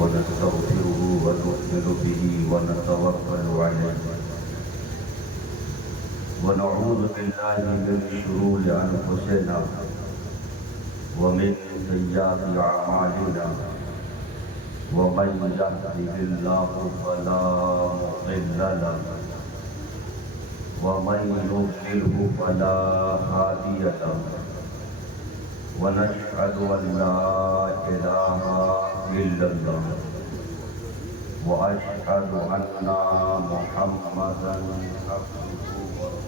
ونستغفره ونؤمن به ونتوكل عليه ونعوذ بالله من شرور أنفسنا ومن سيئات أعمالنا ومن يهده الله فلا مضل له ومن يضلله فلا هادي له ونشهد أن لا إله إلا الله وأشهد أن محمدا عبده ورسوله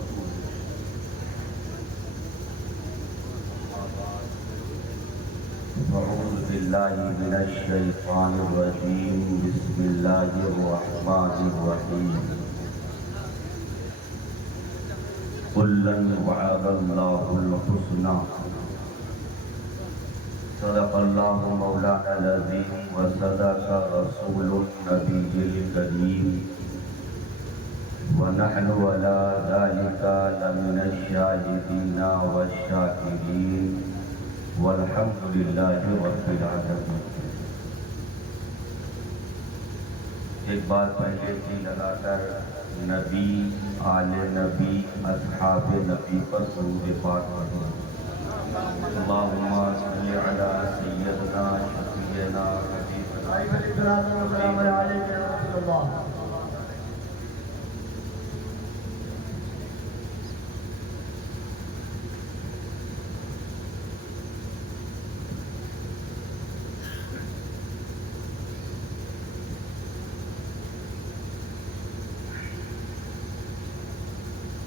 أعوذ بالله من الشيطان الرجيم بسم الله الرحمن الرحيم كلا وعد الله الحسنى صدق الله مولانا العظيم وصدق رسول النبي الكريم ونحن على ذلك لمن الشاهدين والشاكرين والحمد لله رب العالمين. ایک بار پہلے جی لگا کر نبی، آل نبی، اصحاب نبی پر درود پاک پڑھیں. اللہم صل علی سیدنا شفیعنا حبیبنا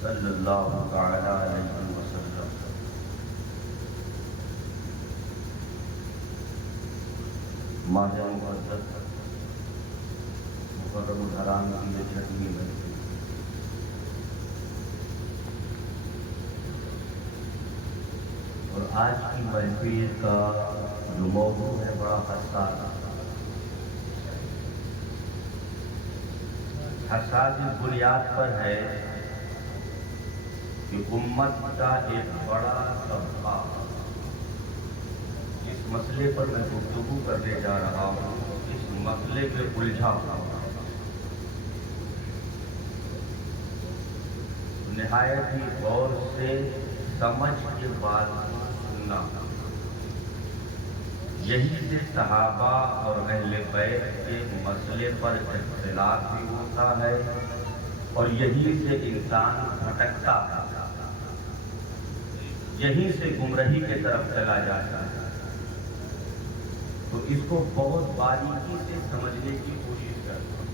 صلی اللہ تعالی علیہ وسلم. ماہ مقدس محرم الحرام کی یہ چھٹویں محفل اور آج کی محفل کا جو موضوع ہے بڑا حساس بنیاد پر ہے کہ امت کا ایک بڑا طبقہ اس مسئلے پر میں گفتگو کرنے جا رہا ہوں. اس مسئلے میں الجھا نہایت ہی غور سے سمجھ کے بعد سننا. یہی سے صحابہ اور اہل بیت کے مسئلے پر اختلاف بھی ہوتا ہے اور یہی سے انسان بھٹکتا ہے، یہیں سے گمراہی کی طرف چلا جاتا ہے. تو اس کو بہت باریکی سے سمجھنے کی کوشش کرتا ہوں.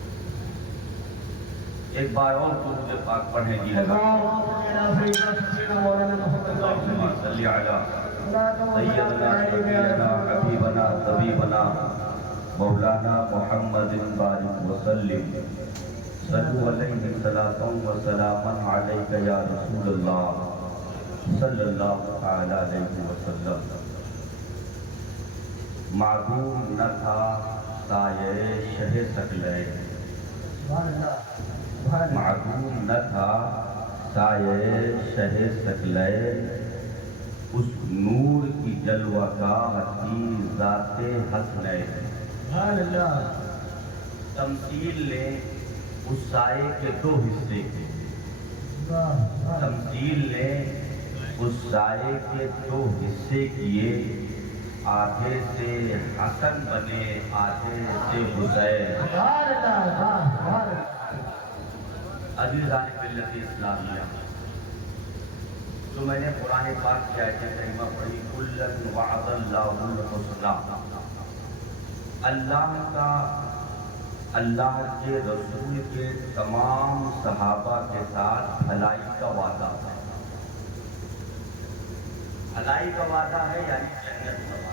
ایک بار اور درود پاک پڑھیں گی. اللہم صلی علی سیدنا شفیعنا حبیبنا طبیبنا مولانا محمد بارک وسلم. صلو علیہ صلاۃ و سلام علیک یا رسول اللہ صلی اللہ تعالی علیہ وسلم. معدوم نہ تھا سایہ شہ ثقلین، معدوم نہ تھا سایہ شہ ثقلین، اس نور کی جلوہ گاہ تھی ذات حسنین. تمثیل نے اس سائے کے دو حصے کیے. تمثیل نے اس سائے کے دو حصے کیے. آدھے سے حسن بنے، آدھے سے حسین. عزیزان ملت اسلامیہ، تو میں نے قرآن پاک کی آیت کریمہ پڑھی کلا وعد اللہ الحسنی. اللہ کے رسول کے تمام صحابہ کے ساتھ بھلائی کا وعدہ ہے. بھلائی کا وعدہ ہے یعنی جنت کا وعدہ.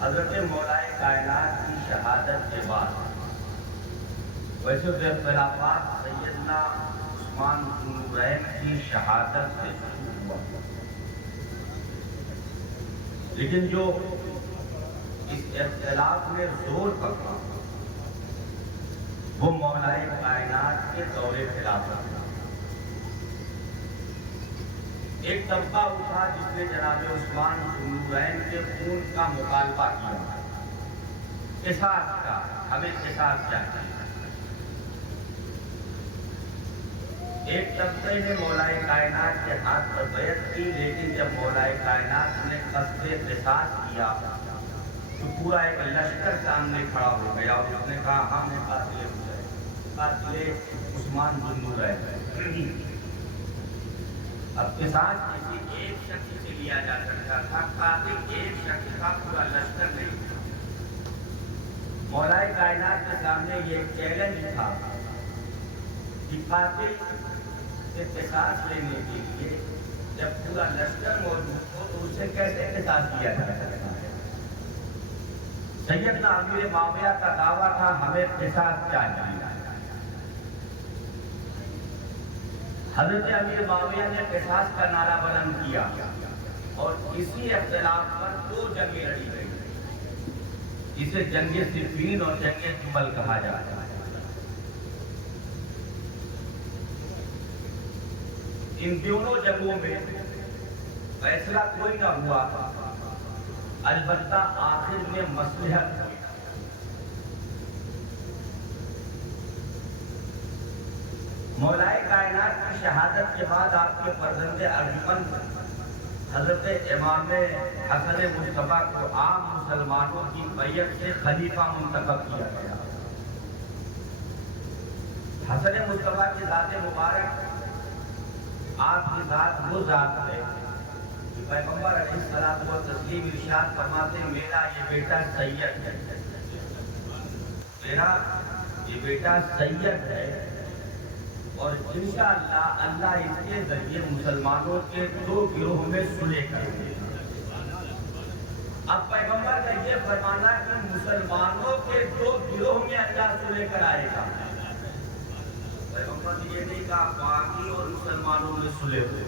حضرت مولائے کائنات کی شہادت کے بعد ویسے تو اختلافات سیدنا عثمان ذوالنورین کی شہادت سے شروع ہوا، لیکن جو اس اختلاف میں زور پکڑا وہ مولائے کائنات کے دور خلافت تھا. ایک طبقہ اٹھا جس نے جناب عثمان ذوالنورین کے خون کا مطالبہ کیا، قصاص کا، ہمیں قصاص چاہیے۔ ایک طبقے نے مولا کائنات کے ہاتھ پر بیعت کی، لیکن جب مولا کائنات نے قصد قصاص کیا تو پورا ایک لشکر سامنے کھڑا ہو گیا اور اس نے کہا ہم ہیں قاتل حسین، قاتل عثمان ذوالنورین۔ اب قصاص کسی ایک شخص سے لیا جا سکتا تھا، قاتل ایک شخص کا پورا لشکر نہیں تھا۔ مولا کائنات کے سامنے یہ چیلنج تھا کہ قاتل سے قصاص لینے کے لیے جب پورا لشکر موجود ہو تو اس سے کیسے قصاص کیا جا سکتا ہے؟ سیدنا امیر معاویہ کا دعویٰ تھا ہمیں قصاص چاہیے۔ حضرت امیر معاویہ نے قصاص کا نعرہ بلند کیا اور اسی اختلاف پر دو جنگیں لڑی گئی، جسے جنگ صفین اور جنگ جمل کہا جاتا ہے۔ ان دونوں جنگوں میں فیصلہ کوئی نہ ہوا، البتہ آخر میں مصلحت ہوئی۔ مولا کائنات کی شہادت کے بعد آپ کے فرزند ارجمند حضرت امام حسن مصطفیٰ کو عام مسلمانوں کی بیعت سے خلیفہ منتخب کیا گیا۔ حسن مصطفیٰ کی ذات مبارک آپ کی ذات وہ ذات ہے کہ پیغمبر علیہ الصلوۃ والتسلیم ارشاد فرماتے ہیں میرا یہ بیٹا سید ہے، میرا یہ بیٹا سید ہے، اور انشاءاللہ اللہ اس کے ذریعے مسلمانوں کے دو گروہ میں صلح کرے گا۔ اب پیغمبر کا یہ فرمانا کہ مسلمانوں کے دو گروہ میں اللہ صلح کرائے گا، پیغمبر نے یہ نہیں کہا باقی اور مسلمانوں میں صلح ہو۔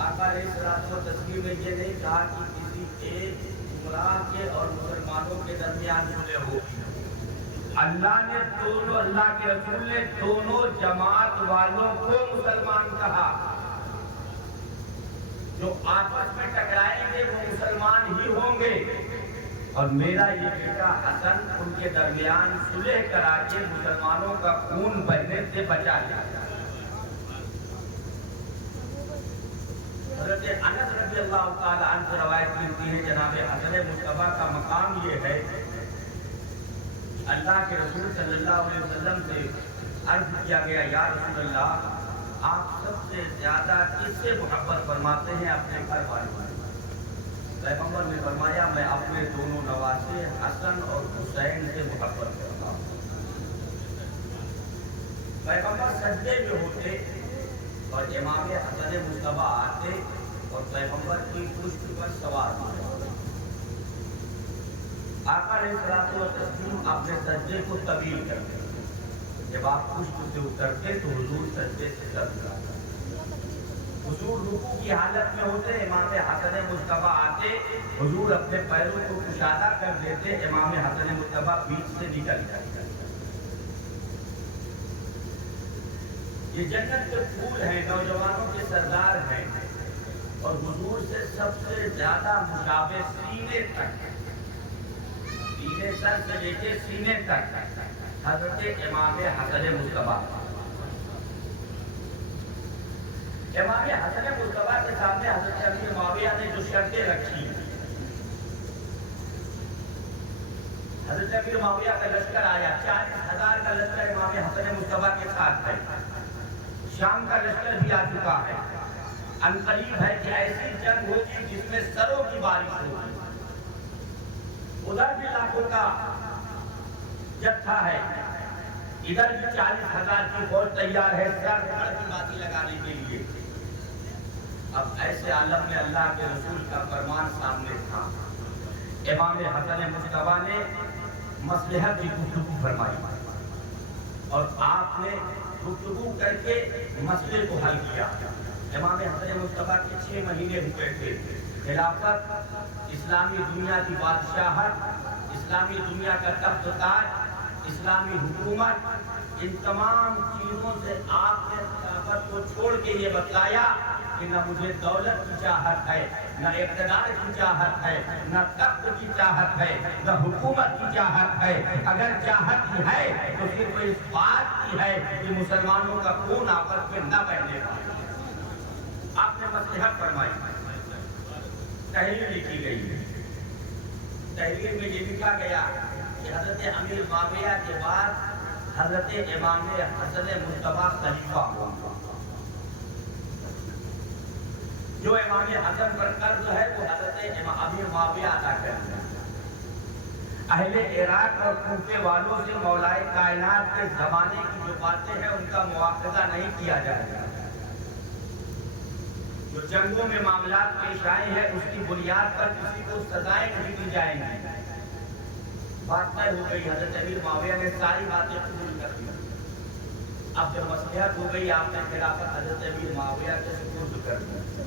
آقا علیہ الصلوۃ والتسلیم نے یہ نہیں کہا کہ کسی ایک گمراہ کے اور مسلمانوں کے درمیان صلح ہو۔ اللہ نے دونوں، اللہ کے رسول نے دونوں جماعت والوں کو مسلمان کہا، جو آپس میں ٹکرائیں گے وہ مسلمان ہی ہوں گے، اور میرا یہ بیٹا حسن ان کے درمیان صلح کرا کے مسلمانوں کا خون بہنے سے بچا لیا۔ حضرت انس رضی اللہ تعالی عنہ سے روایت ملتی ہے جناب حسن مصطفیٰ کا مقام یہ ہے، اللہ کے رسول صلی اللہ علیہ وسلم سے عرض کیا گیا یا رسول اللہ آپ سب سے زیادہ کس سے محبت فرماتے ہیں اپنے گھر والوں سے؟ پیغمبر نے فرمایا میں اپنے دونوں نواسے حسن اور حسین سے محبت کرتا ہوں۔ پیغمبر سجدے میں ہوتے اور امام حسن مصطفیٰ آتے اور پیغمبر کی پشت پر سوار ہوتے۔ آقا علیہ الصلوۃ والتسلیم اپنے سجدے کو طویل کرتے، جب آپ پشت سے اترتے تو حضور سجدے سے سر جھکاتے، حضور رکوع کی حالت میں ہوتے، امام حسن مصطفیٰ آتے، حضور اپنے پیروں کو کشادہ کر دیتے، امام حسن مصطفیٰ بیچ سے نکل جاتے۔ یہ جنت کے پھول ہیں، نوجوانوں کے سردار ہیں، اور حضور سے سب سے زیادہ مشابہ سینے تک، سینے سر سے لے کے سینے تک حضرت امام حسن مصطفیٰ۔ امام حسن مصطفیٰ کے سامنے حضرت امیر معاویہ نے جو شرطیں رکھی، حضرت امیر معاویہ کا لشکر آیا، 40,000 کا لشکر امام حسن مصطفیٰ کے ساتھ ہے، شام کا لشکر بھی آ چکا ہے، عنقریب ہے کہ ایسی جنگ ہوگی جس میں سروں کی بارش ہوگی، ادھر بھی لاکھوں کا جتھا ہے، ادھر بھی 40,000 کی فوج تیار ہے سر دھڑ کی بازی لگانے کے لیے۔ اب ایسے عالم میں اللہ کے رسول کا فرمان سامنے تھا، امام حسن مصطفیٰ نے مصلحت کی گفتگو فرمائی اور آپ نے گفتگو کر کے مسئلے کو حل کیا۔ امام حسن مصطفیٰ کے 6 مہینے ہوئے تھے، خلافت، اسلامی دنیا کی بادشاہت، اسلامی دنیا کا تخت تاج، اسلامی حکومت، ان تمام چیزوں سے آپ نے خلافت کو چھوڑ کے یہ بتلایا کہ نہ مجھے دولت کی چاہت ہے، نہ اقتدار کی چاہت ہے، نہ تخت کی چاہت ہے، نہ حکومت کی چاہت ہے۔ اگر چاہت ہی ہے تو صرف اس بات کی ہے کہ مسلمانوں کا خون آپس میں نہ بہنے پائے۔ آپ نے مصلحت فرمائی، تحریر لکھی گئی ہے۔ تحریر میں یہ لکھا گیا کہ حضرت امیر معاویہ کے بعد حضرت امام حسن مصطفیٰ خلیفہ ہوں۔ جو امام حسن پر قرض ہے وہ حضرت امیر معاویہ ادا کریں گے۔ اہل عراق اور کوفے والوں سے مولائے کائنات کے زمانے کی جو باتیں ہیں ان کا مواخذہ نہیں کیا جائے گا۔ جو جنگوں میں معاملات پیش آئے ہیں اس کی بنیاد پر کسی کو سزائیں نہیں دی جائیں گی۔ بات طے ہو گئی، حضرت امیر معاویہ نے ساری باتیں قبول کر دی۔ اب جب مصلحت ہو گئی آپ نے خلافت حضرت امیر معاویہ کے سپرد کر دی۔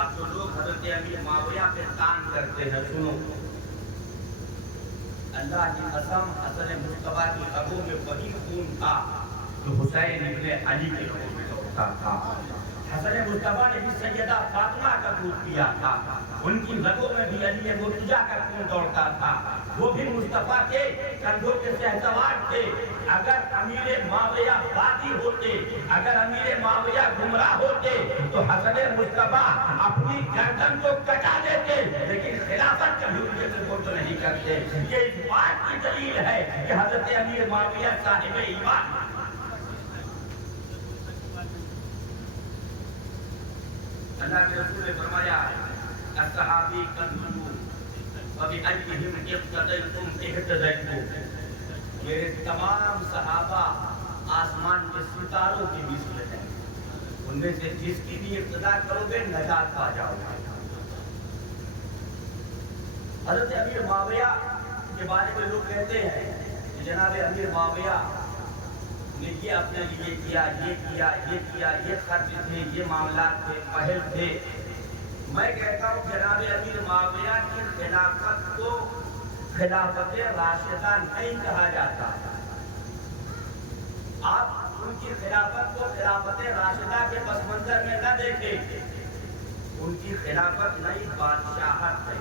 اب جو لوگ حضرت امیر معاویہ پہ تان کرتے ہیں، سنو، اللہ کی قسم حسن مصطفیٰ کی رگوں میں وہی خون تھا جو حسین ابن علی کے خون میں دوڑتا تھا۔ حسن مصطفیٰ نے بھی سیدہ فاطمہ کا دودھ پیا تھا، ان کی رگوں میں بھی علی مرتضیٰ کا خون دوڑتا تھا، وہ بھی مصطفیٰ کے کندھوں کے شہسوار تھے۔ اگر امیر معاویہ باغی ہوتے، اگر امیر معاویہ گمراہ ہوتے تو حسن مصطفیٰ اپنی گردن کو کٹا دیتے، لیکن خلافت کبھی ان کے سپرد نہیں کرتے۔ یہ اس بات کی دلیل ہے کہ حضرت امیر معاویہ صاحب ایمان۔ اللہ کے رسول نے فرمایا الصحابی کنزو وبأيهم اقتديتم اهتديتم، میرے تمام صحابہ آسمان کے ستاروں کی مثل ہیں، ان میں سے جس کی بھی اقتدا کرو گے نجات پا جاؤ گے۔ حضرت امیر معاویہ کے بارے میں لوگ کہتے ہیں کہ جناب امیر معاویہ نے یہ اپنے لیے کیا، یہ کیا، یہ کیا، یہ خرچ تھے، یہ معاملات تھے، پہل تھے۔ میں کہتا ہوں جناب امیر معاویہ کی خلافت کو خلافت راشدہ نہیں کہا جاتا۔ آپ ان کی خلافت کو خلافت راشدہ کے پس منظر میں نہ دیکھیں، ان کی خلافت نئی بادشاہت ہے۔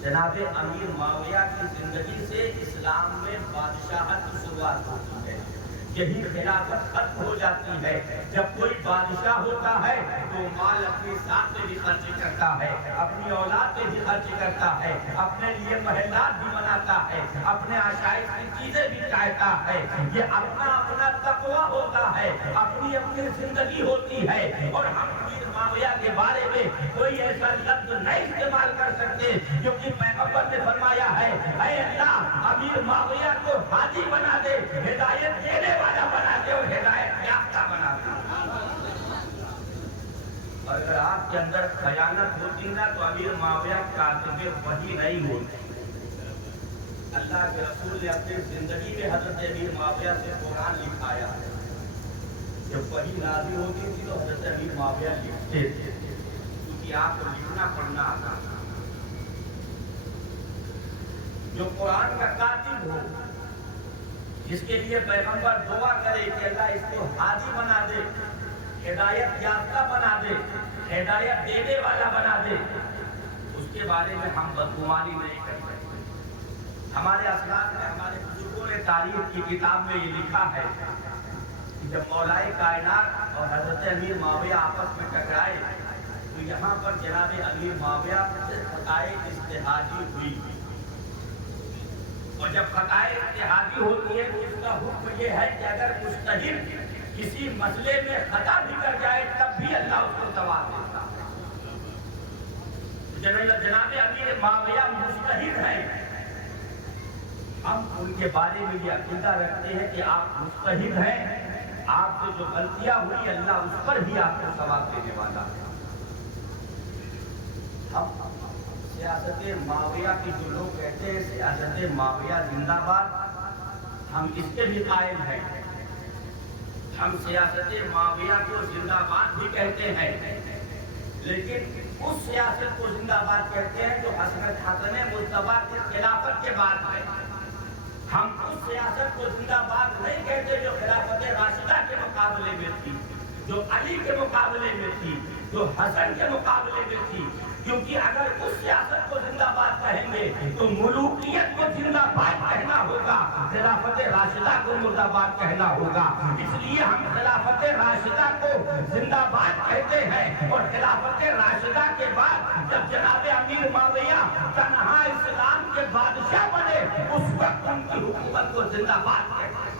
جناب امیر معاویہ کی زندگی سے اسلام میں بادشاہت کی شروعات ہوتی ہے، یہی خلافت ختم ہو جاتی ہے۔ جب کوئی بادشاہ ہوتا ہے تو مال اپنی ذات پہ بھی خرچ کرتا ہے، اپنی اولاد پہ بھی خرچ کرتا ہے، اپنے لیے محلات بھی بناتا ہے، اپنے عشائش کی چیزیں بھی چاہتا ہے۔ یہ اپنا اپنا تقویٰ ہوتا ہے، اپنی اپنی زندگی ہوتی ہے۔ اور ہم امیر معاویہ کے بارے میں کوئی ایسا لفظ نہیں استعمال کر سکتے، کیونکہ پیغمبر نے فرمایا ہے اے اللہ امیر معاویہ کو ہادی بنا دے، ہدایت دینے والا بنا دے اور ہدایت یافتہ بنا دے۔ اور اگر آپ کے اندر خیانت ہوتی نا تو امیر معاویہ کاتب وحی نہیں ہوتے۔ اللہ کے رسول نے اپنی زندگی میں حضرت امیر معاویہ سے قرآن لکھایا ہے۔ جب وحی نازل ہوتی تھی تو حضرت امیر معاویہ لکھتے تھے، کیونکہ آپ کو لکھنا پڑھنا آتا تھا۔ جو قرآن کا کاتب ہو، جس کے لیے پیغمبر دعا کرے کہ اللہ اس کو ہادی بنا دے، ہدایت یافتہ بنا دے، ہدایت دینے والا بنا دے، اس کے بارے میں ہم بدگمانی نہیں کر سکتے۔ ہمارے اسلاف میں، ہمارے بزرگوں نے تاریخ کی کتاب میں یہ لکھا ہے کہ جب مولائے کائنات اور حضرت امیر معاویہ آپس میں ٹکرائے تو یہاں پر جناب امیر معاویہ سے خطائے اجتہادی ہوئی، اور جب خطائے اجتہادی ہوتی ہے تو اس کا حکم یہ ہے کہ اگر مجتہد کسی مسئلے میں خطا بھی کر جائے تب بھی اللہ اس کو ثواب دیتا ہے۔ جناب امیر معاویہ مجتہد ہیں، ہم ان کے بارے میں یہ عقیدہ رکھتے ہیں کہ آپ مجتہد ہیں، آپ سے جو غلطیاں ہوئی اللہ اس پر بھی آپ کو ثواب دینے والا ہے۔ ہم سیاست معاویہ کی جو لوگ کہتے ہیں سیاست معاویہ زندہ باد، ہم اس کے بھی قائل ہیں۔ ہم سیاست معاویہ کو زندہ باد بھی کہتے ہیں، لیکن اس سیاست کو زندہ باد کہتے ہیں جو حضرت حسن مصطفیٰ کی خلافت کے بعد ہے۔ ہم اس سیاست کو زندہ باد نہیں کہتے جو خلافت راشدہ کے مقابلے میں تھی، جو علی کے مقابلے میں تھی، جو حسن کے مقابلے میں تھی، کیونکہ اگر اس سیاست کو زندہ باد کہیں گے تو ملوکیت کو زندہ باد کہنا ہوگا، خلافت راشدہ کو مردہ باد کہنا ہوگا۔ اس لیے ہم خلافت راشدہ کو زندہ باد کہتے ہیں، اور خلافت راشدہ کے بعد جب جناب امیر معاویہ تنہا اسلام کے بادشاہ بنے، اس وقت ان کی حکومت کو زندہ باد کہتے ہیں۔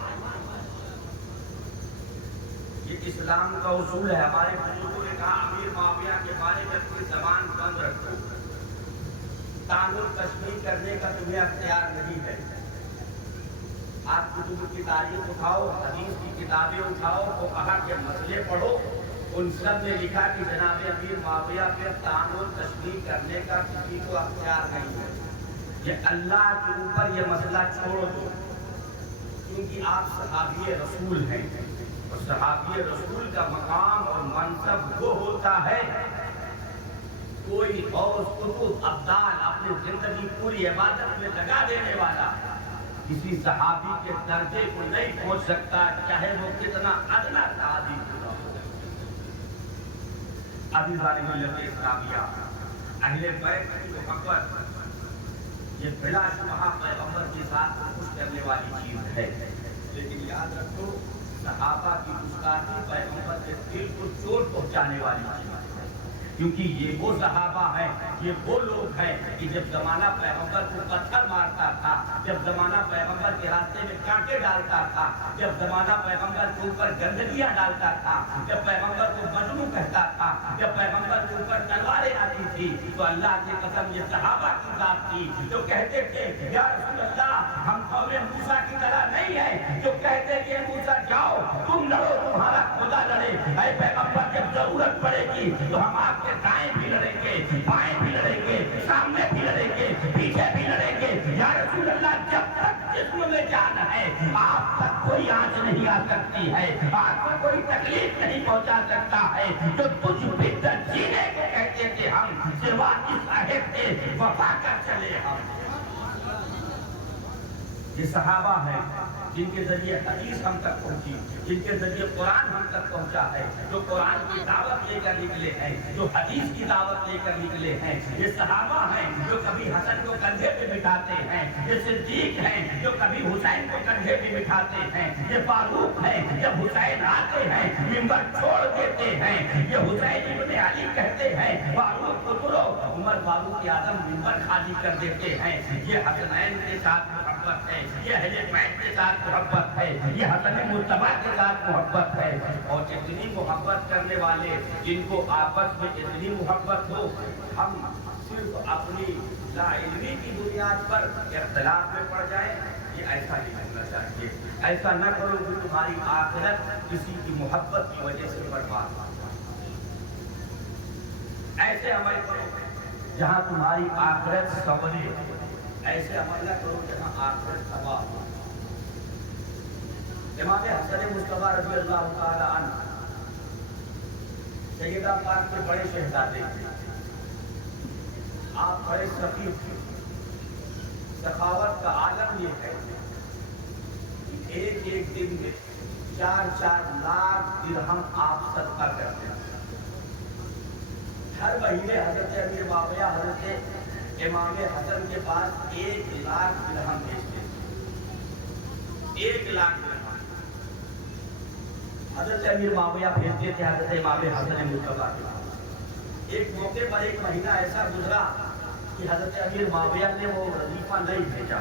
یہ اسلام کا اصول ہے۔ ہمارے بزرگوں نے کہا امیر معاویہ کے بارے میں اپنی زبان بند رکھو، تعلق تشمیل کرنے کا تمہیں اختیار نہیں ہے۔ آپ کتب کی تاریخ اٹھاؤ، حدیث کی کتابیں اٹھاؤ، فقہا کے مسئلے پڑھو، ان سب نے لکھا کہ جناب امیر معاویہ پہ تعلق تشمیل کرنے کا کسی کو اختیار نہیں ہے۔ یہ اللہ کے اوپر یہ مسئلہ چھوڑ دو، کیونکہ آپ صحابی رسول ہیں، اور صحابی رسول کا مقام اور منصب وہ ہوتا ہے، کوئی غوث قطب ابدال اپنی زندگی پوری عبادت میں لگا دینے والا کسی صحابی کے درجے کو نہیں پہنچ سکتا، چاہے وہ کتنا ادنا صحابی ہوگا۔ عزیزان ملت اسلامیہ، اہل بیت کی محبت یہ بلا شبہ پیغمبر کے ساتھ خوش کرنے والی چیز ہے، لیکن یاد رکھو صحابہ کی گستاخی پیغمبر کے دل کو چوٹ پہنچانے والی چیز ہے، کیونکہ یہ وہ صحابہ ہیں، یہ وہ لوگ ہیں کہ جب زمانہ پیغمبر کو پتھر مارتا تھا، جب زمانہ پیغمبر کے راستے میں کانٹے ڈالتا تھا، جب زمانہ پیغمبر کے اوپر گندگیاں ڈالتا تھا، جب پیغمبر کو مجنون کہتا تھا، جب پیغمبر کے اوپر تلواریں آتی تھی، تو اللہ کی قسم یہ صحابہ کی ذات تھی جو کہتے تھے یا رسول اللہ ہم قوم موسیٰ کی طرح نہیں ہیں، جو کہتے کہ موسیٰ جاؤ تم لڑو تمہارا خدا لڑے، اے پیغمبر جب ضرورت پڑے گی تو ہم آپ کے دائیں بھی لڑیں گے، بائیں بھی لڑیں گے، سامنے بھی لڑیں گے، پیچھے بھی لڑیں گے، یا رسول اللہ جب تک جسم میں جان ہے آپ تک کوئی آنچ نہیں آ سکتی ہے، آپ کو کوئی تکلیف نہیں پہنچا سکتا ہے، جو تجھ بدت جینے کو کہتے تھے ہم سوا اس عہد کے وفا کر چلے ہم۔ یہ صحابہ ہیں جن کے ذریعے حدیث ہم تک پہنچی، جن کے ذریعے قرآن ہم تک پہنچا ہے، جو قرآن کی دعوت لے کر نکلے ہیں، جو حدیث کی دعوت لے کر نکلے ہیں۔ یہ صحابہ ہیں جو کبھی حسن کو کندھے پہ بٹھاتے ہیں، یہ صدیق ہیں جو کبھی حسین کو کندھے پہ بٹھاتے ہیں، یہ فاروق ہیں جب حسین آتے ہیں منبر چھوڑ دیتے ہیں، یہ حسین ابن علی کہتے ہیں فاروق اترو، عمر فاروق اعظم منبر خالی کر دیتے ہیں۔ یہ حسنین کے ساتھ محبت ہے، یہ اہل بیت کے ساتھ محبت ہے، یہ حسن مجتبیٰ کے ساتھ محبت ہے، اور اتنی محبت کرنے والے جن کو آپس میں اتنی محبت ہو، ہم صرف اپنی لا علمی کی بنیاد پر اختلاف میں پڑ جائیں، یہ ایسا نہیں کرنا چاہیے۔ ایسا نہ کرو کہ تمہاری آخرت کسی کی محبت کی وجہ سے برباد ہو۔ ایسے عمل کرو جہاں تمہاری آخرت سنورے، ایسے عمل نہ کرو جہاں آخرت تباہ ہو۔ امام حسن مصطفیٰ رضی اللہ تعالی عنہ سیدہ پاک کے بڑے شہزادے تھے، آپ بڑے سخی تھے۔ سخاوت کا عالم یہ ہے کہ ایک ایک دن میں 4 لاکھ درہم آپ صدقہ کرتے ہیں۔ ہر مہینے حضرت امیر معاویہ حضرت امام حسن کے پاس 1 لاکھ درہم بھیجتے تھے، 1 لاکھ درہم حضرت امیر معاویہ بھیجتے تھے حضرت امام حسن مصطفیٰ کے پاس۔ ایک موقع پر ایک مہینہ ایسا گزرا کہ حضرت امیر معاویہ نے وہ وظیفہ نہیں بھیجا۔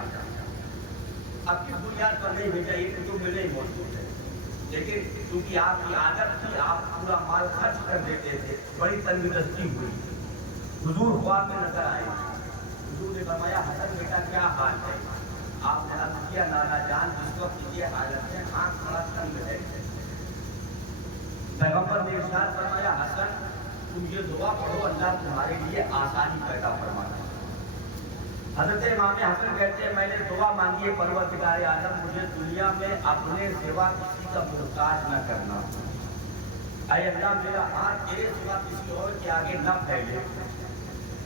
اب کس بنیاد پر نہیں بھیجا یہ کتب میں نہیں موجود ہے، لیکن کیونکہ آپ کی عادت تھی آپ پورا مال خرچ کر دیتے تھے، بڑی تنگ دستی ہوئی۔ حضور خواب میں نظر آئے، حضور نے فرمایا حسن بیٹا کیا حال ہے؟ آپ نے عرض کیا نانا جان جس وقت یہ حالت ہے آنکھ بڑا تنگ ہے۔ پیغمبر نے ارشاد فرمایا حسن تم یہ دعا پڑھو اللہ تمہارے لیے آسانی پیدا فرمانا۔ حضرت امام حسن کہتے ہیں میں نے دعا مانگی ہے پروردگار عالم مجھے دنیا میں اپنے سوا کسی کا محتاج نہ کرنا، اے اللہ میرا ہاتھ تیرے سوا کسی اور کے آگے نہ پھیلے،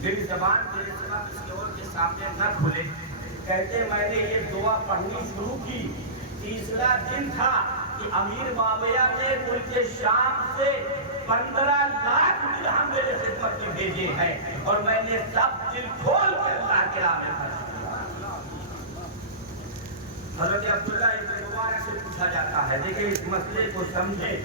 میری زبان تیرے سوا کسی اور کے سامنے نہ کھلے۔ کہتے ہیں میں نے یہ دعا پڑھنی شروع کی، تیسرا دن تھا کہ امیر معاویہ نے ملک شام سے 15 لاکھ درہم میرے خدمت میں بھیجے ہیں اور میں نے سب دل کھول کے اللہ کے راہ میں خرچ کیا۔ حضرت عبداللہ ابن مبارک سے پوچھا جاتا ہے، دیکھیں اس مسئلے کو سمجھے،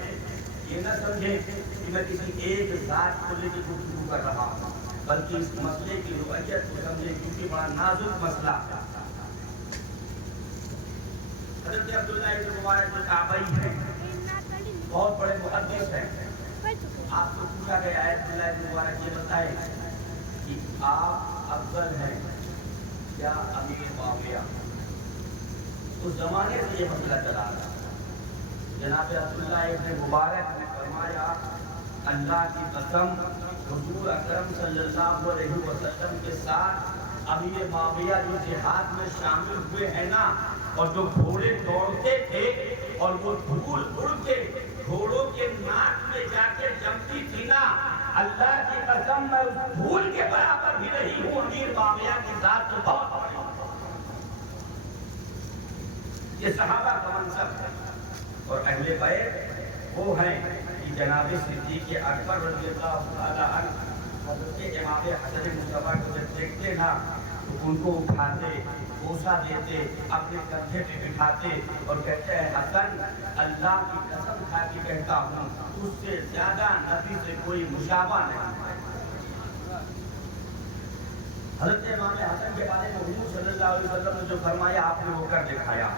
یہ نہ سمجھے کہ میں کسی ایک ذات کو لے کے گفتگو کر رہا ہوں، بلکہ اس مسئلے کی نوعیت کو سمجھے کیونکہ بڑا نازک مسئلہ۔ حضرت عبداللہ ابن مبارک جو تابعی ہیں، بہت بڑے محدث ہیں، آپ کو پوچھا گیا ہے عبداللہ ابن مبارک یہ بتائیں کہ آپ افضل ہیں یا امیر معاویہ؟ اس زمانے سے یہ مسئلہ چلا رہا۔ جناب عبداللہ ابن مبارک نے فرمایا اللہ کی قسم حضور اکرم صلی اللہ علیہ وسلم کے ساتھ امیر معاویہ جو جہاد میں شامل ہوئے ہیں نا، اور جو گھوڑے دوڑتے تھے اور وہ دھول اڑ کے گھوڑوں کے ناک میں جا کے جمتی تھی نا، اللہ کی قسم میں اس دھول کے برابر بھی نہیں ہوں امیر معاویہ کی ذات تو بہت بڑی۔ یہ صحابہ کا منصب ہے، اور اہل بیت وہ ہیں کہ جناب صدیق اکبر رضی اللہ تعالی عنہ حضرت امام حسن مصطفیٰ کو جب دیکھتے نا تو ان کو اٹھاتے، بوسہ دیتے، اپنے کندھے پہ بٹھاتے اور کہتے ہیں حسن اللہ کی قسم کھا کے کہتا ہوں اس سے زیادہ نبی سے کوئی مشابہ نہیں۔ حضرت امام حسن کے بارے میں حضور صلی اللہ علیہ وسلم نے جو فرمایا آپ نے وہ کر دکھایا،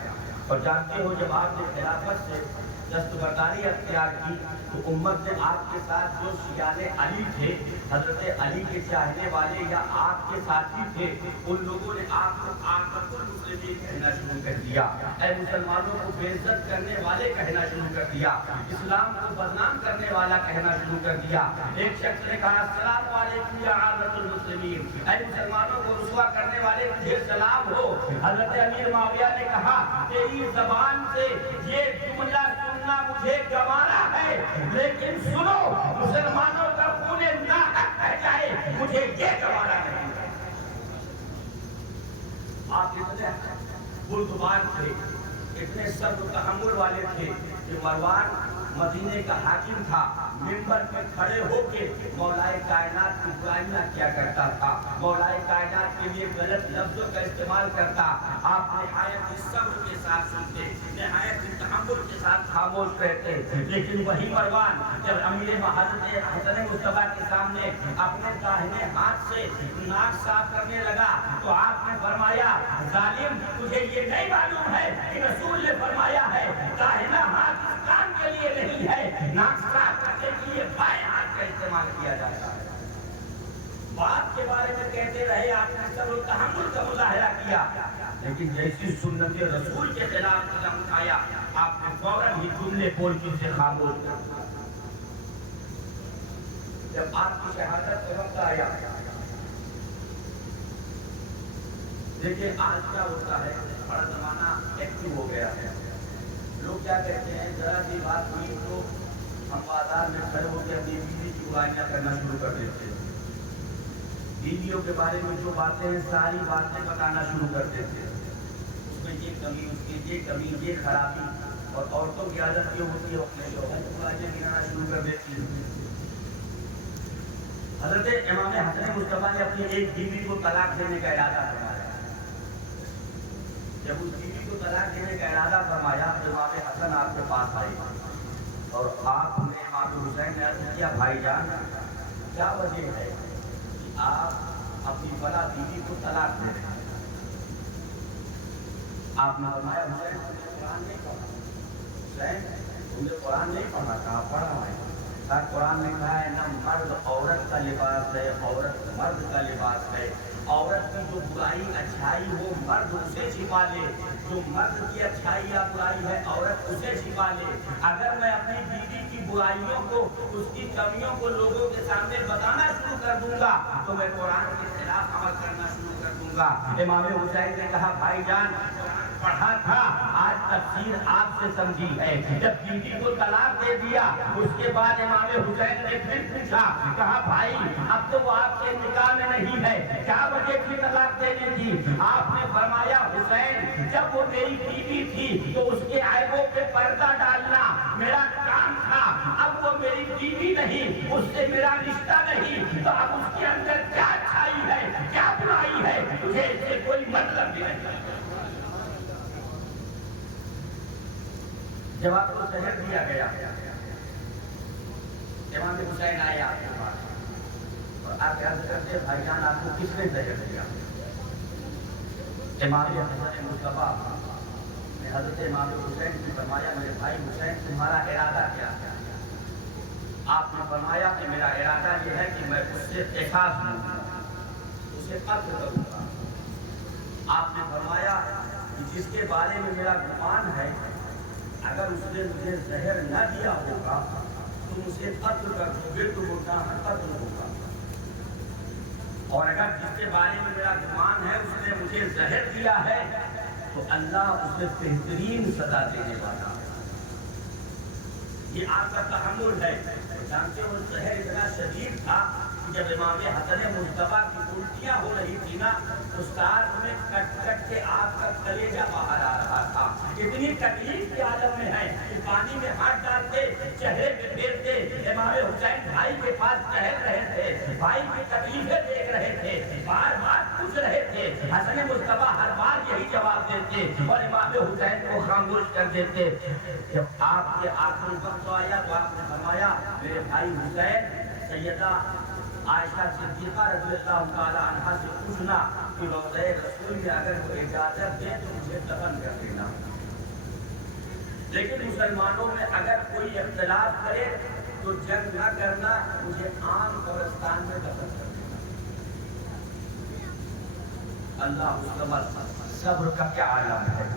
اور جانتے ہو جب آپ نے خلافت سے دستبرداری اختیار کی تو امت نے آپ کے ساتھ جو شیعان علی تھے، حضرت علی کے چاہنے والے یا آپ کے ساتھی تھے، ان لوگوں نے آپ کو آقۃ المسلمین کہنا شروع کر دیا، اے مسلمانوں کو بے عزت کرنے والے کہنا شروع کر دیا، اسلام کو بدنام کرنے والا کہنا شروع کر دیا۔ ایک شخص نے کہا السلام علیکم یا آقۃ المسلمین، اے مسلمانوں کو رسوا کرنے والے مجھے سلام ہو۔ حضرت امیر معاویہ نے کہا تیری زبان سے یہ جملہ سننا مجھے گوارا ہے، لیکن سنو مسلمانوں کا خون ناحق بہ جائے مجھے یہ گوارا نہیں۔ آپ اتنے بردبار تھے، اتنے صبر و تحمل والے تھے کہ مروان مدینے کا حاکم تھا، منبر پہ کھڑے ہو کے مولا کائنات کی برائیاں کیا کرتا تھا، مولا کائنات کے لیے غلط لفظوں کا استعمال کرتا، آپ نہایت صبر کے ساتھ سنتے، نہایت تحمل کے ساتھ خاموش رہتے، لیکن وہی مروان جب امیر حضرت حسن مصطفیٰ کے سامنے اپنے داہنے ہاتھ سے ناک صاف کرنے لگا تو آپ نے فرمایا ظالم تجھے یہ نہیں معلوم ہے کہ رسول نے فرمایا ہے داہنا ہاتھ اس کام کے لیے نہیں ہے، ناک صاف کرنے کے لیے بائیں ہاتھ کا استعمال کیا جاتا ہے۔ بات کے بارے میں کہتے رہے، آپ نے صبر و تحمل کا مظاہرہ کیا، لیکن جیسی سنت رسول کے خلاف قدم اٹھایا آپ نے فوراً ہی جملے بول کے اسے خاموش کر دیا۔ جب آپ کی شہادت کا وقت آیا، دیکھیں آج کیا ہوتا ہے، بڑا زمانہ ایکٹیو ہو گیا ہے، لوگ کیا کہتے ہیں ذرا سی بات ہوئی تو ہم بازار میں کھڑے ہو کے اپنی بیوی کی برائیاں کرنا شروع کر دیتے ہیں، بیویوں کے بارے میں جو باتیں ہیں ساری باتیں بتانا شروع کر دیتے ہیں، اس میں یہ کمی، اس کی یہ کمی، یہ خرابی، اور عورتوں کی عادت یہ ہوتی ہے اپنے شوہر کی برائیاں گنانا شروع کر دیتی ہیں۔ حضرت امام حسن مصطفیٰ نے اپنی ایک بیوی کو طلاق دینے کا ارادہ فرمایا، جب اس بیوی کو طلاق دینے کا ارادہ فرمایا تو امام حسن آپ کے پاس آئے اور آپ نے امام حسین نے عرض کیا بھائی جان کیا وجہ ہے کہ آپ اپنی بڑا بیوی کو طلاق دے رہے ہیں؟ آپ نے فرمایا حسین تم نے قرآن نہیں پڑھا، حسین تم نے قرآن نہیں پڑھا، کہا پڑھا ہے، قرآن میں کہا ہے نہ مرد عورت کا لباس ہے، عورت مرد کا لباس ہے، عورت کی جو برائی اچھائی ہو مرد اسے چھپا لے، جو مرد کی اچھائی یا برائی ہے عورت اسے چھپا لے۔ اگر میں اپنی بیوی کی برائیوں کو، اس کی کمیوں کو لوگوں کے سامنے بتانا شروع کر دوں گا تو میں قرآن کے خلاف عمل کرنا شروع کر دوں گا۔ امام حسین نے کہا بھائی جان پڑھا تھا، آج تفسیر آپ سے سمجھی ہے۔ جب بیوی کو طلاق دے دیا اس کے بعد امام حسین نے پھر پوچھا، کہا بھائی اب تو وہ آپ کے نکاح میں نہیں ہے، کیا وجہ تھی طلاق دینے کی؟ آپ نے فرمایا حسین جب وہ میری بیوی تھی تو اس کے عیبوں پہ پردہ ڈالنا جب آپ کو زہر دیا گیا، امام حسین آئے آپ کے پاس اور آپ عرض کرتے بھائی جان آپ کو کس نے زہر دیا؟ امام حسن مصطفیٰ نے حضرت امام حسین سے فرمایا میرے بھائی حسین تمہارا ارادہ کیا ہے؟ آپ نے فرمایا کہ میرا ارادہ یہ ہے کہ میں اس سے قصاص لوں گا، اسے قتل کروں گا۔ آپ نے فرمایا کہ جس کے بارے میں میرا گمان ہے اگر اس نے مجھے زہر نہ دیا ہوگا تم اسے قتل کر دو گے تو وہ قتل ہوگا، اور اگر جس کے بارے میں میرا گمان ہے اس نے مجھے زہر دیا ہے تو اللہ اسے بہترین سزا دینے والا ہے۔ یہ آپ کا تحمل ہے۔ جانتے ہو زہر اتنا شدید تھا کہ جب امام حسن مصطفیٰ کی الٹیاں ہو رہی تھی نا تو ساتھ میں کٹ کٹ کے آپ کا کلیجہ باہر آ رہا تھا۔ اتنی تکلیف کے عالم میں ہے کہ پانی میں ہاتھ ڈالتے چہرے پہ پھیرتے امام حسین بھائی کے پاس ٹہل رہے تھے، بھائی کی تکلیفیں دیکھ رہے تھے، بار بار پوچھ رہے تھے، حسن مصطفیٰ ہر بار یہی جواب دیتے اور امام حسین کو خاموش کر دیتے۔ جب آپ کے آخری وقت آیا تو آپ نے فرمایا میرے بھائی حسین سیدہ عائشہ صدیقہ رضی اللہ تعالیٰ عنہ سے پوچھنا کہ روضہ رسول میں اگر وہ اجازت دے تو مجھے دفن کر دینا، لیکن مسلمانوں میں اگر کوئی اختلاف کرے تو جنگ نہ کرنا، مجھے عام قبرستان میں دفن کر دینا۔ اللہ اکبر، صبر کا کیا عالم ہے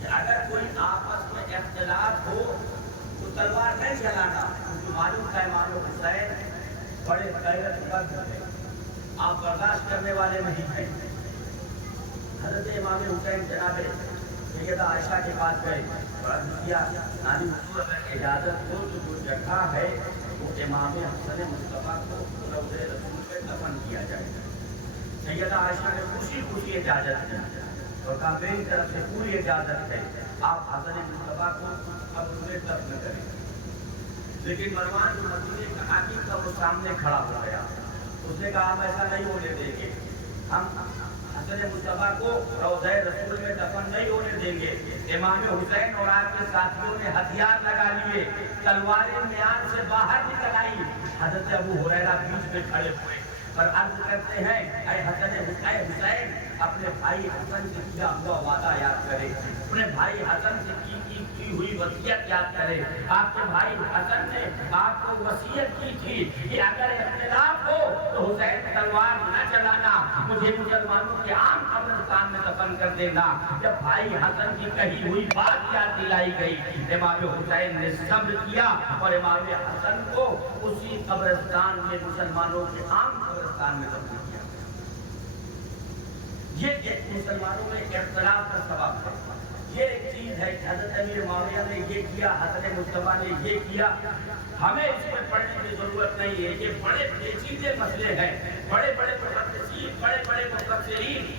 کہ اگر کوئی آپس میں اختلاف ہو تو تلوار نہیں چلانا، کیونکہ معلوم تھا امام حسین بڑے غیرت مند ہیں، آپ برداشت کرنے والے نہیں ہیں۔ حضرت امام حسین جناب سیدہ عائشہ کے پاس گئے اور عرض کیا نانی اگر اجازت ہو تو جو جگہ ہے وہ امام حسن مصطفیٰ کو روضہ رسول پہ دفن کیا جائے۔ سیدہ عائشہ نے خوشی خوشی اجازت دی اور کہا میری طرف سے پوری اجازت ہے، آپ حسن مصطفیٰ کو قبر میں دفن کریں۔ لیکن مروان جو مدینے کا حاکم تھا وہ سامنے کھڑا ہو گیا، اس نے کہا ہم ایسا نہیں ہونے دیں گے، ہم حسن مصطفیٰ کو روضہ رسول میں دفن نہیں ہونے دیں گے۔ امام حسین اور آپ کے ساتھیوں نے ہتھیار لگا لیے، تلواریں میان سے باہر نکل آئی، حضرت ابو ہریرہ بیچ میں کھڑے ہوئے پر عرض کرتے ہیں اے حسن حسین اپنے بھائی حسن سے کیا ہوا وعدہ یاد کرے، اپنے بھائی حسن سے کی ہوئی وصیت یاد کرے۔ آپ کے بھائی حسن نے آپ کو وصیت کی تھی کہ اگر اختلاف ہو تو حسین تلوار نہ چلانا، مجھے مسلمانوں کے عام قبرستان میں دفن کر دینا۔ جب بھائی حسن کی کہی ہوئی بات یاد دلائی گئی، امام حسین نے صبر کیا اور امام حسن کو اسی قبرستان میں مسلمانوں کے عام قبرستان میں دفن کیا۔ یہ ایک مسلمانوں میں اختلاف کا سبب ہے۔ یہ ایک چیز ہے کہ حضرت امیر معاویہ نے یہ کیا، حسن مصطفیٰ نے یہ کیا، ہمیں اس میں پڑھنے کی ضرورت نہیں ہے۔ یہ بڑے پیچیدے مسئلے ہیں، بڑے بڑے محدثین، بڑے بڑے مفسرین،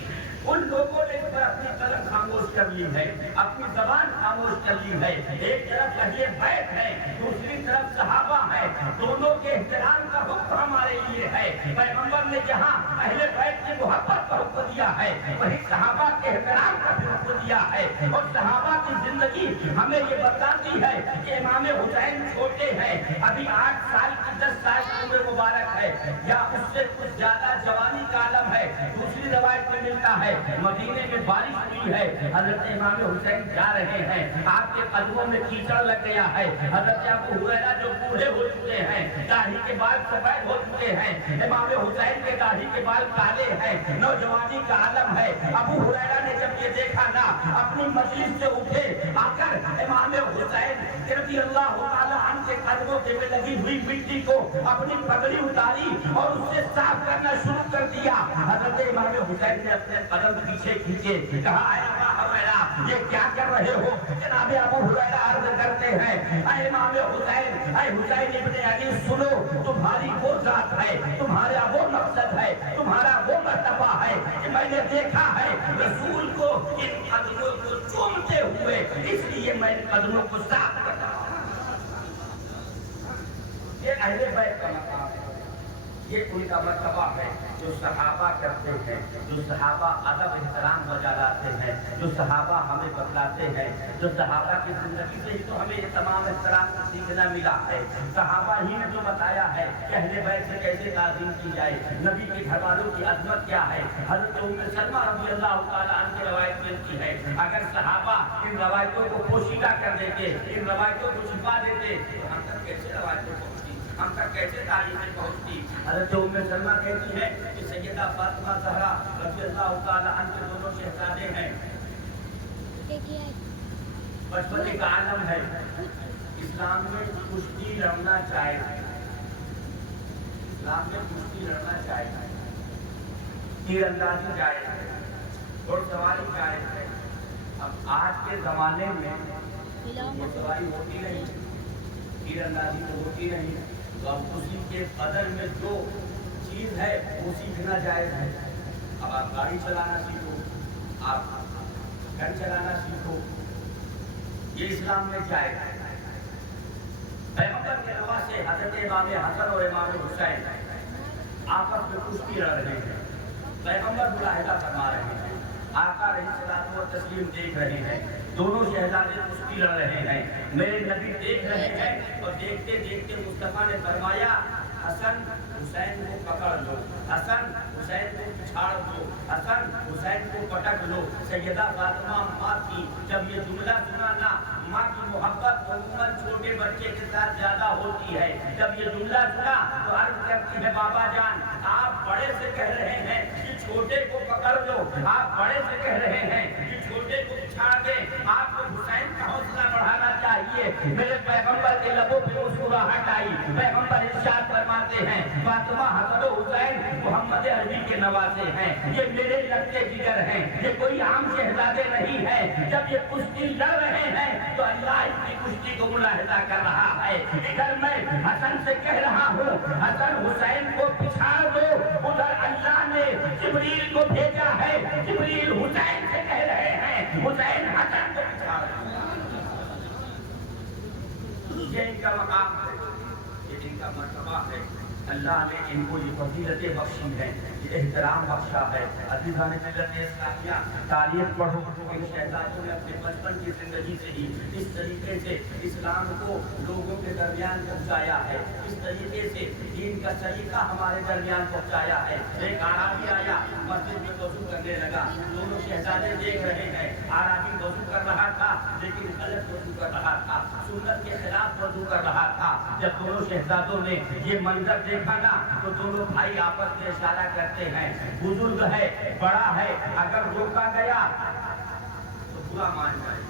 ان لوگوں نے اس پر اپنی قلم خاموش کر لی ہے، اپنی زبان خاموش کر لی ہے۔ ایک طرف اہل بیت ہے، دوسری طرف صحابہ ہے، دونوں کے احترام کا حکم ہمارے لیے ہے۔ پیغمبر نے جہاں اہل بیت کی محبت کا حکم دیا ہے وہی صحابہ کے احترام کا بھی حکم دیا ہے، اور صحابہ کی زندگی ہمیں یہ بتاتی ہے کہ امام حسین چھوٹے ہیں، ابھی 8 سال کی 10 سال کی عمر مبارک ہے یا اس سے کچھ زیادہ جوانی کا عالم ہے۔ دوسری روایت میں ملتا ہے مدینے میں بارش ہوئی ہے، حضرت امام حسین جا رہے ہیں، آپ کے قدموں میں کیچڑ لگ گیا ہے، حضرت ابو ہریرہ جو بوڑھے ہو چکے ہیں، داڑھی کے بال سفید ہو چکے ہیں، امام حسین کے داڑھی کے بال کالے ہیں، نوجوانی کا عالم ہے۔ ابو ہریرہ نے جب یہ دیکھا نا اپنی مجلس سے اٹھے آ کر امام حسین رضی اللہ تعالیٰ عنہ کے قدموں کے میں لگی ہوئی مٹی کو اپنی پگڑی اتاری اور اس سے صاف کرنا شروع کر دیا۔ حضرت امام حسین نے اپنے قدم پیچھے کھینچے، کہا اے ابا ہریرہ یہ کیا کر رہے ہو؟ جناب ابو ہریرہ عرض کرتے ہیں اے امام حسین، اے حسین ابن علی سنو، تمہاری وہ ذات ہے، تمہارا وہ مقصد ہے، تمہارا وہ مرتبہ ہے کہ میں نے دیکھا ہے رسول کو ان قدموں کو چومتے ہوئے، اس لیے میں ان قدموں کو صاف کر رہا ہوں۔ یہ اہل بیت کا مقام ہے، یہ ان کا مرتبہ ہے۔ جو صحابہ کرتے ہیں، جو صحابہ ادب احترام بجا لاتے ہیں، جو صحابہ ہمیں بتلاتے ہیں، جو صحابہ کی زندگی سے ہی تو ہمیں یہ تمام احترام کو سیکھنا ملا ہے۔ صحابہ ہی نے جو بتایا ہے کہ اہل بیت سے کیسے تعظیم کی جائے، نبی کے گھر والوں کی عظمت کیا ہے۔ حضرت ام سلمہ رضی اللہ تعالیٰ عنہ کی روایت ملتی ہے، اگر صحابہ ان روایتوں کو پوشیدہ کر دیتے، ان روایتوں کو چھپا دیتے تو ہم تک کیسے روایتیں پہنچتی، ہم تک کیسے تعلیمیں پہنچتی۔ حضرت ام سلمہ کہتی ہے کہ سیدہ فاطمہ زہرا رضی اللہ تعالیٰ عنہ کے دونوں شہزادے ہیں، بچپنے کا عالم ہے، اسلام میں کشتی لڑنا جائز ہے، اسلام میں کشتی لڑنا جائز ہے، تیر اندازی جائز ہے، گھوڑ سواری جائز ہے۔ اب آج کے زمانے میں گھوڑ سواری ہوتی نہیں، تیر اندازی تو ہوتی نہیں، تو اب اسی کے بدل میں جو چیز ہے وہ سیکھنا جائز ہے۔ اب آپ گاڑی چلانا سیکھو، آپ گھر چلانا سیکھو، یہ اسلام میں جائز ہے۔ پیغمبر کے نوا سے حضرت امام حسن اور امام حسین آپس میں کشتی لڑ رہے ہیں، پیغمبر ملاحظہ فرما رہے ہیں، آقا علیہ الصلوۃ والتسلیم دیکھ رہے ہیں، دونوں شہزادے کشتی لڑ رہے ہیں، میرے نبی دیکھ رہے ہیں، اور دیکھتے دیکھتے مصطفیٰ نے فرمایا حسن حسین کو پکڑ لو، حسن حسین کو پچھاڑ دو، حسن حسین کو پٹک لو۔ سیدہ فاطمہ ماں تھی، جب یہ جملہ سنا نا، ماں کی محبت عموماً چھوٹے بچے کے ساتھ زیادہ ہوتی ہے، جب یہ جملہ سنا تو عرض کرتی ہے بابا جان آپ بڑے سے کہہ رہے ہیں کہ چھوٹے کو پکڑ لو، آپ بڑے سے کہہ رہے ہیں کہ چھوٹے کو پچھاڑ دیں، آپ کو حسین کا حوصلہ بڑھانا چاہیے۔ میرے پیغمبر کے لبوں پہ مسکراہٹ آئی، پیغمبر ارشاد فرماتے ہیں فاطمہ حسن و حسین محمد عربی کے نواسے ہیں، یہ میرے لگتے جگر ہیں، یہ کوئی عام شہزادے نہیں ہیں۔ جب یہ کشتی لڑ رہے ہیں تو اللہ اس کی کشتی کو ملاحظہ کر رہا ہے۔ ادھر میں حسن سے کہہ رہا ہوں حسن حسین کو پچھاڑ دو، ادھر اللہ نے جبریل کو بھیجا ہے، جبریل حسین سے کہہ رہے ہیں حسین حسن کو پچھاڑ دو۔ یہ ان کا مقام ہے، یہ ان کا مرتبہ ہے، اللہ نے ان کو یہ فضیلتیں بخشی ہیں، یہ احترام بخشا ہے۔ عزیزان ملت اسلامیہ، تاریخ پڑھو، ان شہزادوں نے اپنے بچپن کی زندگی سے ہی اس طریقے سے اسلام کو لوگوں کے درمیان پہنچایا ہے، اس طریقے سے دین کا طریقہ ہمارے درمیان پہنچایا ہے۔ ایک اعرابی آیا، مسجد میں وضو کرنے لگا، دونوں شہزادے دیکھ رہے ہیں، اعرابی وضو کر رہا تھا لیکن غلط وضو کر رہا تھا، سنت کے خلاف وضو کر رہا تھا۔ جب دونوں شہزادوں نے یہ منظر دیکھا نا تو دونوں بھائی آپس میں اشارہ کرتے ہیں، بزرگ ہے، بڑا ہے، اگر روکا گیا تو برا مان جائے،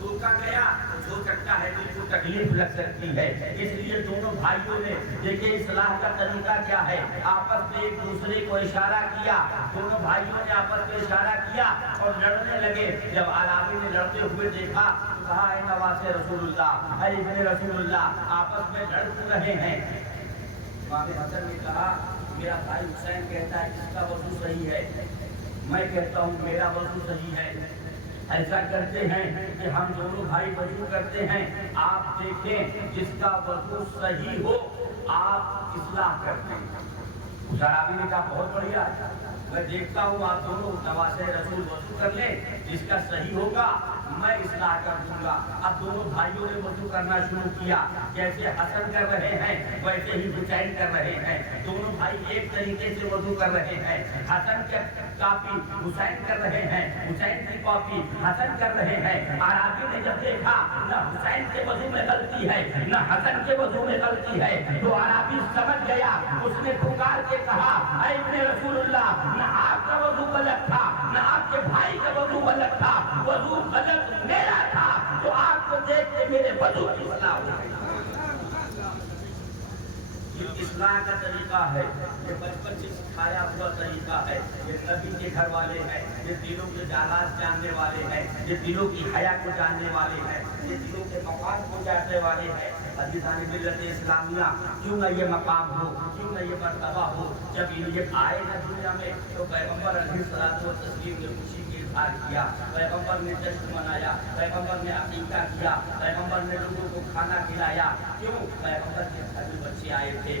روکا گیا تو ہو سکتا ہے دل کو تکلیف لگ سکتی ہے۔ اس لیے دونوں بھائیوں نے دیکھیں اصلاح کا طریقہ کیا ہے، آپس میں ایک دوسرے کو اشارہ کیا، دونوں بھائیوں نے آپس میں اشارہ کیا اور لڑنے لگے۔ جب اعرابی نے لڑتے ہوئے دیکھا تو کہا اے نواسے رسول اللہ، اے ابن رسول اللہ، آپس میں لڑ رہے ہیں۔ امام حسن نے کہا میرا بھائی حسین کہتا ہے اس کا وضو صحیح ہے، میں کہتا ہوں میرا وضو صحیح ہے، ایسا کرتے ہیں کہ ہم دونوں بھائی وضو کرتے ہیں، آپ دیکھیں جس کا وضو صحیح ہو آپ اصلاح کرتے ہیں۔ اس عرابی نے کہا بہت بڑھیا، میں دیکھتا ہوں آپ دونوں نواسے رسول وضو کر لیں، جس کا صحیح ہوگا میں اصلاح کر دوں گا۔ اب دونوں بھائیوں نے وضو کرنا شروع کیا، جیسے حسن کر رہے ہیں ویسے ہی حسین کر رہے ہیں، دونوں بھائی ایک طریقے سے وضو کر رہے ہیں، حسن کی کاپی حسین کر رہے ہیں، حسین کی کاپی حسن کر رہے ہیں۔ اعرابی نے جب دیکھا نہ حسین کے وضو میں غلطی ہے نہ حسن کے وضو میں غلطی ہے تو اعرابی سمجھ گیا، اس نے پکار کے کہا اے ابن رسول اللہ، نہ آپ کا وضو غلط تھا نہ آپ کے بھائی کا وضو غلط تھا، وضو غلط میرا تھا، تو آپ کو دیکھ کے میرے وضو کی اصلاح ہو گئی۔ یہ اصلاح کا طریقہ ہے، یہ بچپن سے سکھایا ہوا طریقہ ہے، یہ نبی کے گھر والے ہیں، یہ دلوں کے حالات جاننے والے ہیں، یہ دلوں کی حیا کو جاننے والے ہیں، یہ دلوں کے مقام کو جاننے والے ہیں۔ عزیزان ملت اسلامیہ، کیوں نہ یہ مقام ہو، کیوں نہ یہ مرتبہ ہو، جب یہ آئے نا دنیا میں تو پیغمبر علیہ الصلوۃ والتسلیم نے خوشی کی اظہار کیا، پیغمبر نے جشن منایا، پیغمبر نے عقیقہ کیا، پیغمبر نے لوگوں کو کھانا کھلایا۔ کیوں؟ پیغمبر کے گھر میں بچے آئے تھے،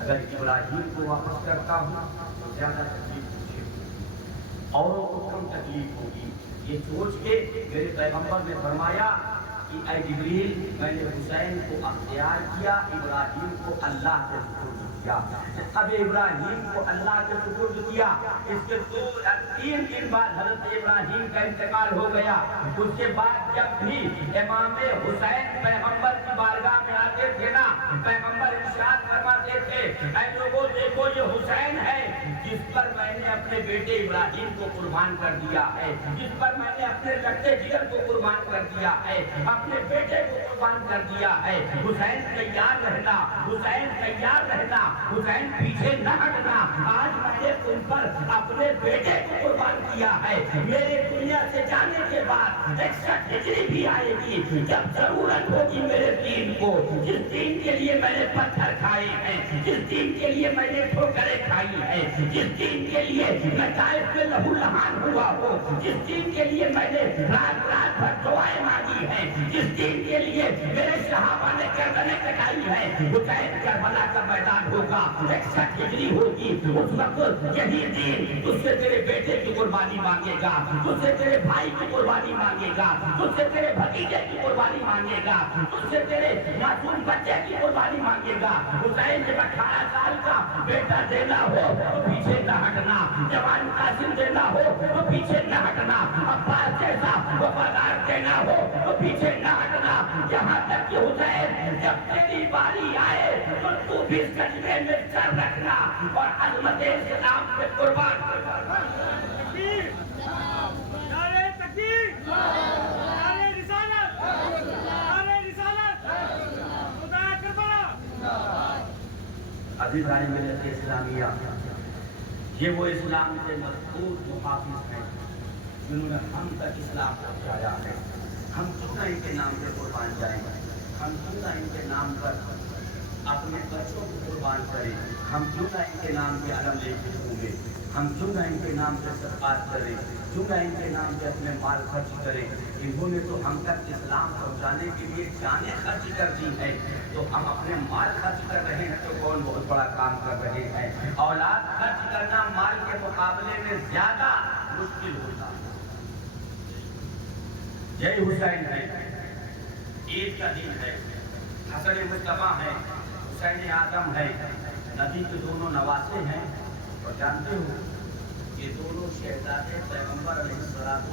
اگر ابراہیم کو واپس کرتا ہوں تو زیادہ تکلیف مجھے اوروں کو کم تکلیف ہوگی. یہ سوچ کے میرے پیغمبر نے فرمایا کہ اے جبریل میں نے حسین کو اختیار کیا, ابراہیم کو اللہ سے سپرد کیا. اب ابراہیم کو اللہ سے سپرد کیا, اس کے 3 دن بعد حضرت ابراہیم کا انتقال ہو گیا. اس کے بعد جب بھی امام حسین پیغمبر کی بارگاہ میں آتے تھے نا, پیغمبر ارشاد فرماتے تھے اے لوگوں دیکھو یہ حسین ہے جس پر میں نے اپنے بیٹے ابراہیم کو قربان کر دیا ہے, جس پر میں نے اپنے لٹے جگر کو قربان کر دیا ہے, اپنے بیٹے کو قربان کر دیا ہے. حسین تیار رہنا, حسین تیار رہنا, حسین پیچھے نہ ہٹنا. آج میں نے تم پر اپنے بیٹے کو قربان کیا ہے. میرے دنیا سے جانے کے بعد 61 ہجری بھی آئے گی جب ضرورت ہوگی میرے دین کو, جس دین کے لیے میں نے پتھر کھائے ہیں, جس دین کے لیے میں نے ٹھوکریں کھائی ہیں, جس دین کے لیے میں طائف میں لہو لہان ہوا ہوں, جس دین کے لیے میں نے رات رات بھر دعائیں مانگی ہیں, جس دین کے لیے میرے صحابہ نے گردنیں کٹائی ہیں. حسین کربلا کا میدان ہوگا, 61 ہجری ہوگی, اس وقت یہی دین تجھ سے تیرے بیٹے کی قربانی مانگے گا, تجھ سے تیرے بھائی کی قربانی مانگے گا, تجھ سے تیرے بھتیجے کی قربانی مانگے گا, تجھ سے تیرے معصوم بچے کی قربانی مانگے گا. حسین جب 18 سال کا بیٹا دینا ہو تو پیچھے نہ ہٹنا, جوان قاسم دینا ہو تو پیچھے نہ ہٹنا, عباس جیسا وفادار دینا ہو تو پیچھے نہ ہٹنا. یہاں تک کہ حسین جب تیری باری آئے تو تو بھی اس کجرے میں سر رکھنا اور عظمت اسلام پہ قربان کرنا. تکبیر, نعرہ تکبیر, نعرہ رسالت, نعرہ رسالت, خدا کربلا. عزیزان ملت اسلامیہ, یہ وہ اسلام کے مضبوط محافظ ہیں جنہوں نے ہم تک اسلام پہنچایا ہے. ہم کیوں نہ ان کے نام پہ قربان جائیں, ہم کیوں نہ ان کے نام پر اپنے بچوں کو قربان کریں, ہم کیوں نہ ان کے نام پہ علم لے کے گھومیں, ہم کیوں نہ ان کے نام پہ صدقات کریں, کیوں نہ ان کے نام پہ اپنے مال خرچ کریں. انہوں نے تو ہم تک اسلام پہنچانے کے لیے جانیں خرچ کر دی ہیں, تو ہم اپنے مال خرچ کر رہے ہیں تو کون بہت بڑا کام کر رہے ہیں. اولاد خرچ کرنا مال کے مقابلے میں زیادہ مشکل ہوتا ہے. جے حسین ہے, عید کا دن ہے, حسن مصطفیٰ ہے, حسین اعظم ہے, نبی کے دونوں نواسے ہیں. اور جانتے ہو یہ دونوں شہزادے پیغمبر علیہ السلام